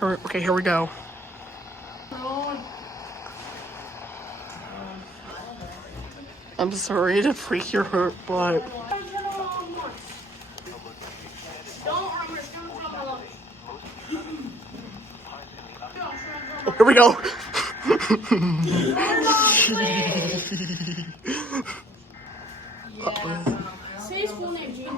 Okay, here we go. I'm sorry to freak your hurt, but here we go. Say his full name, Gene.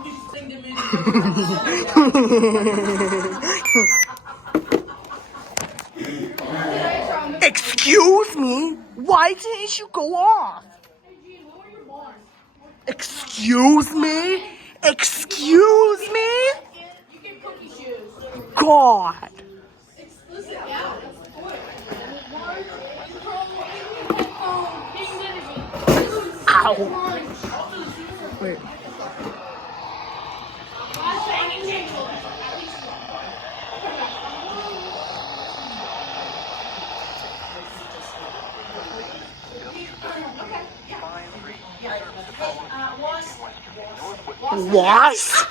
Excuse me? Why didn't you go off? Hey, Gene, when were you born? Excuse me? Excuse me? You get cookie shoes. God. Listen, yeah, that's the point. Headphone, ping energy. Ow. Wait. Was?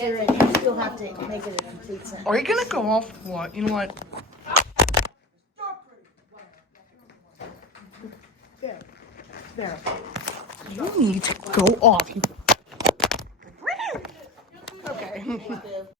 You still have to make it a complete sentence. Are you gonna go off what? You know what? There. You need to go off. Okay.